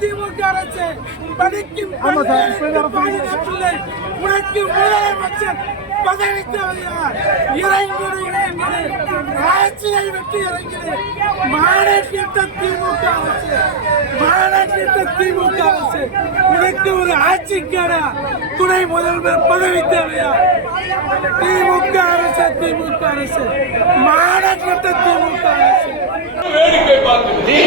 திமுக அரசு படிக்கும் பாதுகாப்பில்லை உனக்கு முதலமைச்சர் பதவி தேவையா இறங்கிடுகிறேன் ஆட்சியை விட்டு இறங்கினேன். மாநில திமுக அரசு. மாநில திமுக அரசு. உனக்கு ஒரு ஆட்சிக்காரா துணை முதல்வர் பதவி தேவையா திமுக அரசு திமுக அரசு. மாநில திமுக அரசு. வேடிக்கை பார்க்குது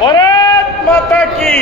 ভারত মাতা কি?